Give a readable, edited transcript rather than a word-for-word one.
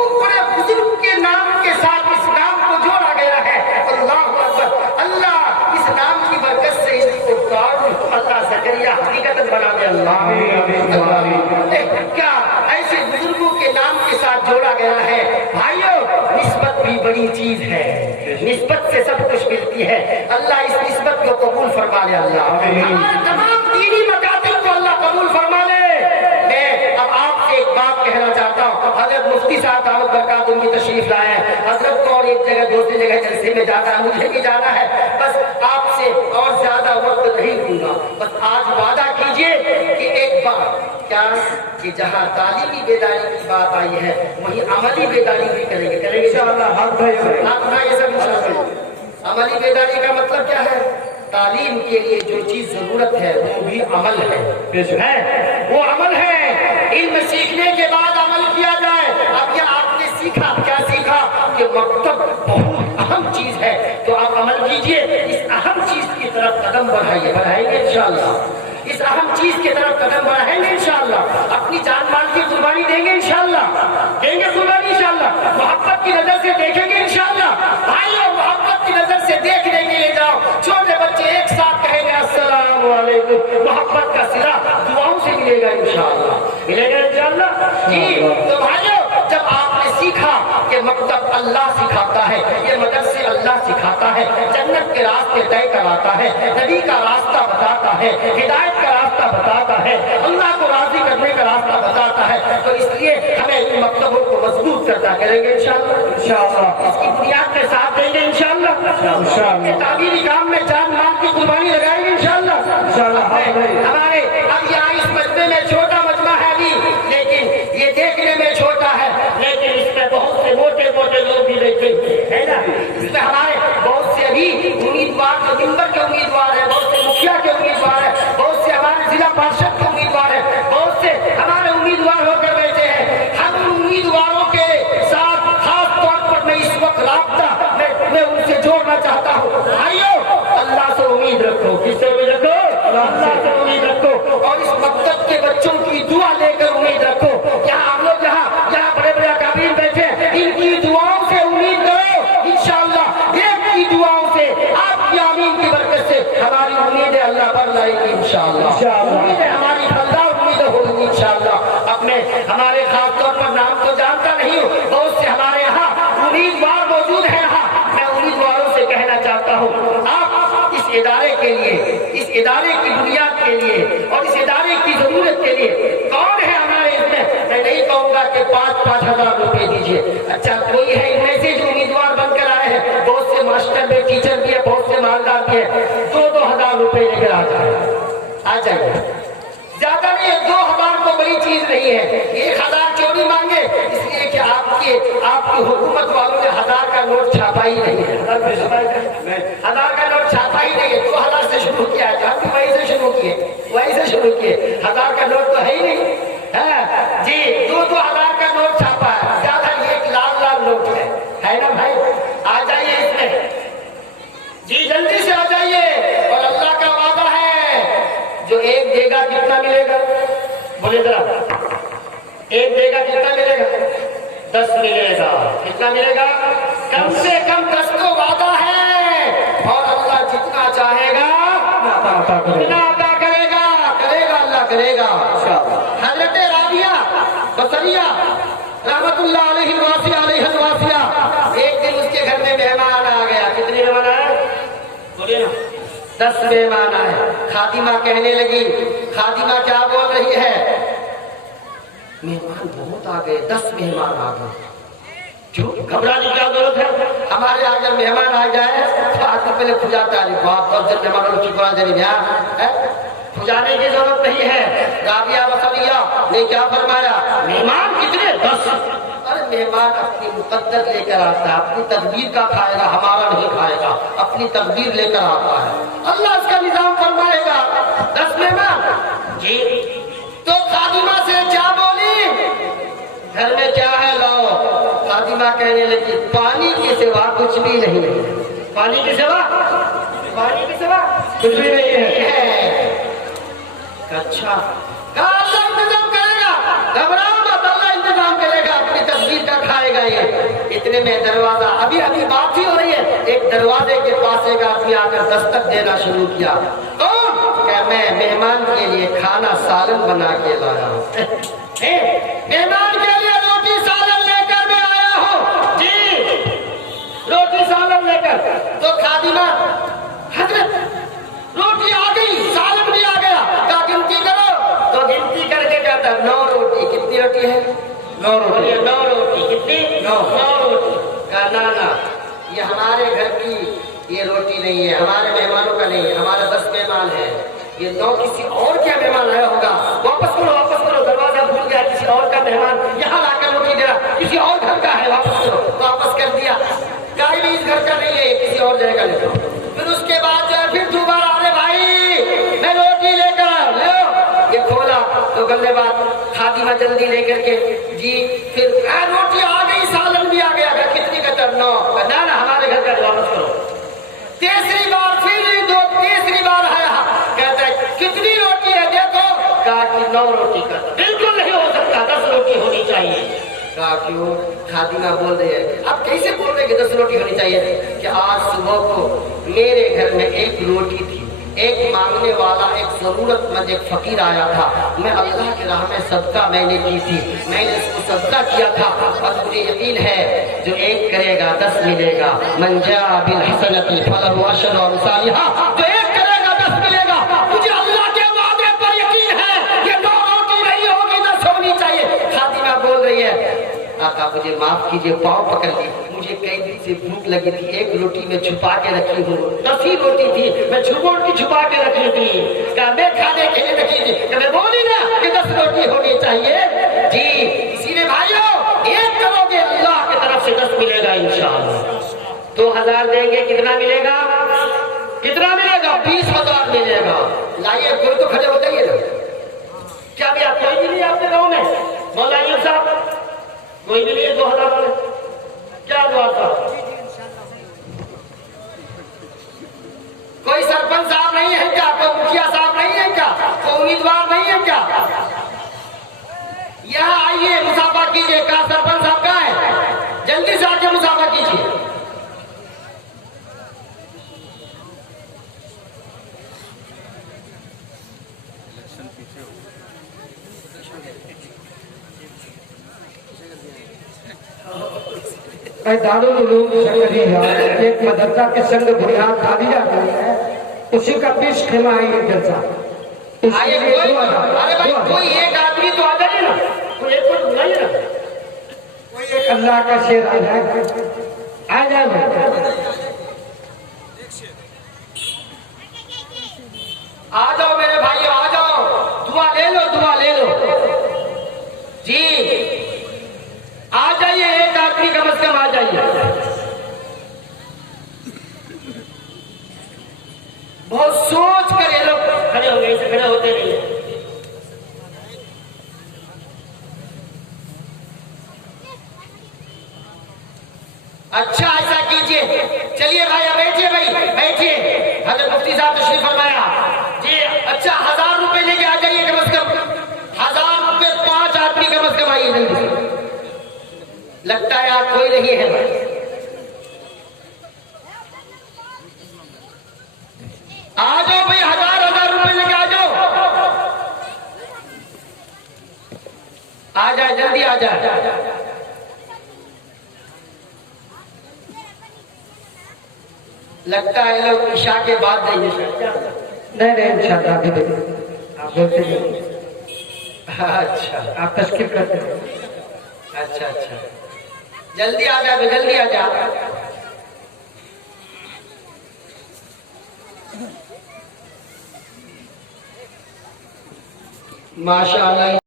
बहुत बड़े बुजुर्ग के नाम के साथ इस नाम को जोड़ा गया है। अल्लाह अकबर। अल्लाह इस नाम की बरकत से इसको अल्लाह ज़करिया हकीकत बना दे। अल्लाह क्या ऐसे बुजुर्गों के नाम के साथ जोड़ा गया है। भाइयों, निस्बत भी बड़ी चीज है, निस्बत से सब कुछ मिलती है। अल्लाह इस निस्बत को कबूल फरमा ले। अल्लाह हमारे तमाम दीनी मकासद को अल्लाह कबूल फरमा ले। मैं अब आपसे एक बात कहना चाहता हूँ। हजरत मुफ्ती साहब दावत बरकात उनकी तशरीफ लाए हैं। हजरत को और एक जगह दूसरी जगह जलसे में जाना है, मुझे भी जाना है। बस आपसे और ज्यादा वक्त नहीं दूंगा। बस आज वादा कीजिए कि एक बार क्या कि जहाँ तालीमी बेदारी की बात आई है वहीं अमली बेदारी भी करेंगे इंशाअल्लाह। हाथ उठाइए सब इंशाअल्लाह। अमली बेदारी का मतलब क्या है? तालीम के लिए जो चीज जरूरत है वो भी अमल है, वो अमल है। इल्म सीखने के बाद अमल किया जाए। अब यह आपने सीखा, क्या सीखा कि मकतब बहुत अहम चीज है, तो आप अमल कीजिए। इस अहम चीज की तरफ कदम बढ़ाएंगे इंशाअल्लाह। इस अहम चीज की तरफ कदम बढ़ाएंगे इंशाअल्लाह। अपनी जान माल की कुर्बानी देंगे इंशाअल्लाह, देंगे कुर्बानी इंशाअल्लाह। मोहब्बत की नजर से देखेंगे इंशाअल्लाह। भाइयों, मोहब्बत की नजर से देखने के लिए जाओ। छोटे बच्चे एक साथ कहेंगे अस्सलाम वालेकुम। मोहब्बत का सिला दुआओं से मिलेगा इंशाअल्लाह, मिलेगा इंशाअल्लाह जी। तो भाइयों, जब आपने सीखा कि मकतब अल्लाह सिखाता है, ये मदरसे अल्लाह सिखाता है, जन्नत के रास्ते तय कराता है, नबी का रास्ता बताता है, हिदायत का रास्ता बताता है, अल्लाह को राजी करने का रास्ता बताता है, तो इसलिए हमें इन मकतबों को मजबूत करता करेंगे इंशाअल्लाह। इसकी बुनियाद में साथ देंगे इंशाअल्लाह। ताबीरी काम में जान माल की कुर्बानी लगाएंगे इंशाअल्लाह। हमारे अब यहाँ इस मजमे में छोटा मजमा है अभी, लेकिन ये देखने में छोटा है, लेकिन इसमें बहुत से मोटे मोटे लोग भी बैठे है ना। इसमें हमारे बहुत से अभी उम्मीदवार, जो मिंबर के उम्मीदवार है, बहुत से मुखिया के उम्मीदवार है, बहुत से हमारे जिला पार्षद के उम्मीदवार है, बहुत से हमारे उम्मीदवार होकर बैठे हैं। हम उम्मीदवारों के साथ खास तौर पर मैं इस वक्त राब्ता मैं उनसे जोड़ना चाहता हूँ। भाइयों, अल्लाह से उम्मीद रखो। किससे उम्मीद रखो? अल्लाह से उम्मीद रखो। और इस मकतब के बच्चों की दुआ लेकर उम्मीद रखो। यहाँ हम लोग यहाँ बड़े बड़े अकाबीर बैठे हैं, इनकी दुआओं से उम्मीद करो इंशाअल्लाह। एक की दुआओं से, आपकी आमीन की बरकत से हमारी उम्मीद है अल्लाह पर लाएगी इंशाअल्लाह। उम्मीद है हमारी फलदार उम्मीद होगी इंशाअल्लाह। अपने हमारे खास तौर पर नाम तो जानता नहीं हूँ, बहुत से हमारे यहाँ उम्मीदवार मौजूद है। यहाँ मैं उम्मीदवारों से कहना चाहता हूँ, आप इस इदारे के लिए, इस इदारे की बुनियाद के लिए और इस इदारे की जरूरत के लिए कौन है हमारे इसमें? मैं नहीं कहूँगा कि 5-5 हजार रुपए दीजिए। अच्छा, कोई है इनमें से जो उम्मीदवार बनकर आए हैं? बहुत से मास्टर में, टीचर भी है, बहुत से मालदार भी है। 2-2 हजार रुपए लेकर आ जाइए। ज्यादा नहीं है, 2000 तो बड़ी चीज नहीं है। 1000 क्यों नहीं मांगे? इसलिए कि आपकी हुकूमत वालों ने 1000 का नोट छापा ही नहीं है। 1000 का नोट छापा ही नहीं है। 2000 से शुरू किया है, हम भी वहीं से शुरू किए, वहीं से शुरू किए। 1000 का नोट तो है ही नहीं है जी। 2-2 हजार का नोट छापा है, ज्यादा एक लाल नोट है ना भाई। आ जाइए इसमें जी, जल्दी से आ जाइए। और अल्लाह का वादा है, जो एक देगा कितना मिलेगा? बोले जरा, एक देगा कितना मिलेगा? 10 मिलेगा। कितना मिलेगा? कम से कम 10 तो वादा है। और अल्लाह जितना चाहेगा उतना अदा करेगा, अल्लाह करेगा। हजरत राबिया बसरिया रहमतुल्लाह अलैहि वासिया, एक दिन उसके घर में मेहमान आ गया। कितने मेहमान आए? बोलिए ना। 10 मेहमान आए। खादिमा कहने लगी, खादिमा क्या बोल रही है? मेहमान बहुत आ गए, 10 मेहमान आ गए। क्यों घबराने की क्या जरूरत है? हमारे यहाँ जब मेहमान आ जाए तो आदमी पहले खुजाता है, बहुत जब मेहमानों की कुरान जरिए खुजाने की जरूरत नहीं है। राबिया बसरिया ने क्या फरमाया? मेहमान कितने? 10। अरे मेहमान अपनी मुकद्दर लेकर आता है, अपनी तदबीर का खाएगा, हमारा नहीं खाएगा, अपनी तदबीर लेकर आता है। अल्लाह इसका निजाम फरमाएगा। 10 मेहमान जी। तो खादिमा से क्या बोली? घर में क्या है लाओ। खादिमा कहने लगी, पानी के सिवा कुछ भी नहीं है। पानी के सिवा कुछ भी नहीं है। अच्छा, अल्लाह इंतजाम करेगा, घबराओ मत, अल्लाह इंतजाम करेगा, अपनी तस्वीर का खाएगा। اتنے میں دروازہ ابھی بات ہی ہو رہی ہے، ایک دروازے کے پاس ایک آدمی آ کر دستک دینا شروع کیا. کون؟ کہ میں مہمان کے لیے کھانا سالن بنا کے لایا ہوں. مہمان کے لیے روٹی سالن لے کر میں آیا ہوں. جی روٹی سالن لے کر. تو خادمہ حضرت روٹی آ گئی، سالن بھی آ گیا. کہا گنتی کرو. تو گنتی کر کے کہتا 9 روٹی. کتنی روٹی ہے؟ 9 روٹی. 9 روٹی. کتنی؟ 9 روٹی. کہا نا یہ ہمارے گھر کی یہ روٹی نہیں ہے، ہمارے مہمانوں کا نہیں ہے، ہمارا 10 مہمان ہے. یہ 9 کسی اور کیا مہمان آیا ہوگا. واپس کرو دروازہ بھول گیا، کسی اور کا مہمان یہاں لا کر روٹی دے رہا، کسی اور گھر کا ہے. واپس کر دیا. گاڑی بھی اس گھر کا نہیں ہے، یہ کسی اور جگہ کا لے جاؤ. پھر اس کے بعد جو ہے پھر دوبارہ آنے بھائی میں روٹی لے کر آؤ. یہ کھولا تو گلے بات خادمہ جلدی لے کر کے جی پھر روٹی آ گئی، سالن بھی آ گیا. کتنی کا 9. نا ہمارے گھر کا واپس کرو. تیسری بار تیسری بار آیا، کہتا ہے کتنی روٹی ہے دیکھو. کہا کہ 9 روٹی کا. بالکل نہیں ہو سکتا، 10 روٹی ہونی چاہیے. کہا کیوں؟ خادمہ بول رہے ہیں. اب کیسے بول رہے کہ 10 روٹی ہونی چاہیے؟ کہ آج صبح کو میرے گھر میں 1 روٹی تھی، ایک مانگنے والا، ایک ضرورت مند، ایک فقیر آیا تھا. میں اللہ کی راہ میں صدقہ میں نے کی تھی، میں نے اس کو صدقہ کیا تھا. اور مجھے یقین ہے جو 1 کرے گا 10 ملے گا. من جاء بالحسنۃ فلہ عشر امثالھا. جو 1 کرے گا 10 ملے گا. مجھے اللہ کے وعدے پر یقین ہے. یہ 9 روٹی نہیں ہوگی، 10 ہونی چاہیے. خادمہ بول رہی ہے آقا مجھے معاف کیجیے، پاؤں پکڑ لی. مجھے کئی دن سے بھوک لگی تھی، 1 روٹی میں چھپا کے رکھی ہوں. 10 ہی روٹی تھی، میں چھپا کے رکھی تھی. کہا میں کھانے کے لیے رکھی تھی. کہ میں بولی نا کہ 10 روٹی ہونی چاہیے. جی اسی لیے بھائیو 1 کرو گے اللہ کی طرف سے 10 ملے گا انشاءاللہ. 2000 دیں گے کتنا ملے گا؟ کتنا ملے گا؟ 20,000 ملے گا. لائیے کوئی تو کھڑے ہو جائیے نا. کیا بھی آپ کوئی بھی نہیں آپ کے گاؤں میں؟ مولانا صاحب کوئی بھی نہیں 2000 والے؟ کیا دعا تھا؟ کوئی سرپنچ صاحب نہیں ہے کیا؟ کوئی مکھیا صاحب نہیں ہے کیا؟ کوئی امیدوار نہیں ہے کیا؟ یہاں آئیے مسافہ کیجیے. کہاں سرپنچ صاحب کہاں ہے؟ جلدی سے آ کے مسافہ کیجیے. دارالعلوم شنگریہ ایک مدرسہ کے سنگ بنیاد ڈالی جاتی ہے، اسی کا پیش خیمہ ہے یہ جلسہ. آئے کوئی ایک آدمی تو آ جائے نا، کوئی ایک کو بلائیے نا. کوئی ایک اللہ کا شیر آ جائے. آ جائے آ جاؤ میرے بھائی، آ جاؤ. دعا لے لو. جی آ جائیے، ایک آدمی کم از کم آ جائیے. بہت سوچ کر یہ لوگ کھڑے ہو گئے، کھڑے ہوتے نہیں ہیں. اچھا ایسا کیجئے، چلیے بھائی بیٹھیے. حضرت مفتی صاحب تشریف فرمایا. جی اچھا 1000 روپے لے کے آ جائیے کم از کم. 1000 روپے 5 آدمی کم از کم آئیے جلدی سے. لگتا ہے آپ کوئی نہیں ہے. آ جاؤ بھائی، 1000 روپے لے کے آ جاؤ. آ جائے جلدی آ جائے. لگتا ہے لوگ عشاء کے بعد دیں گے. نہیں انشاءاللہ ابھی دیکھیں آپ بولتے ہیں. اچھا آپ تشکیل کرتے ہیں. اچھا جلدی آ جا. ماشاءاللہ.